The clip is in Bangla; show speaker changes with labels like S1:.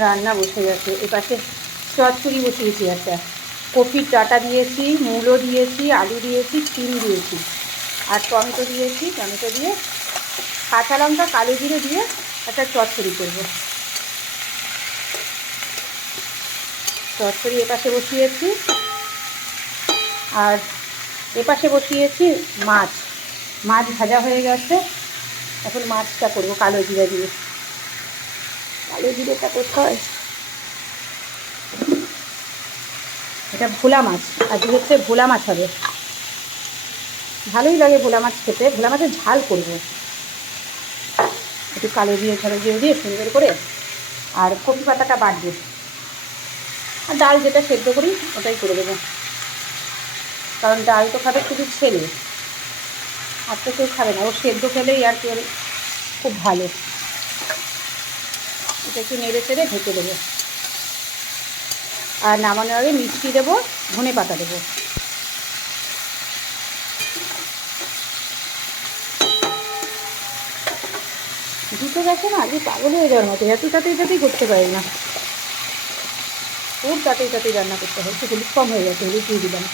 S1: রান্না বসে গেছে। এপাশে চচ্চড়ি বসিয়েছি একটা। কপির ডাটা দিয়েছি মূলো দিয়েছি, আলু দিয়েছি শিম দিয়েছি। আর টমেটো দিয়েছি, টমেটো দিয়ে কাঁচা লঙ্কা, কালো জিরে দিয়ে একটা চচ্চড়ি করব। চচ্চড়ি এপাশে বসিয়েছি। আর এপাশে বসিয়েছি মাছ। মাছ ভাজা হয়ে গেছে। এখন মাছটা করব কালো জিরা দিয়ে। কালো জিরেটা কোথায়? এটা ভোলা মাছ। আজকে হচ্ছে ভোলা মাছ হবে। ভালোই লাগে ভোলা মাছ খেতে। ভোলা মাছের ঝাল করব। একটু কালো দিয়ে ঝালো দিয়ে দিয়ে সুন্দর করে আর কপি পাতাটা বাটবো আর ডাল যেটা সেদ্ধ করি, ওটাই করে দেবো। কারণ ডাল তো খাবে শুধু ছেলে। আর তো কেউ খাবে না। ও সেদ্ধ খেলেই আর কি ওর খুব ভালো। এটা একটু নেড়ে চেড়ে ঢেকে দেবো। আর নামানোর আগে মিষ্টি দেবো, ধনে পাতা দেবো। দুটো গেছে না আজকে পাগল হয়ে যাওয়ার মতো, এত তাতেই তাতেই করতে পারি না। খুব তাতেই তাতেই রান্না করতে হয়, একটু হলুদ কম হয়ে গেছে, হলুদ দিয়ে দিলাম।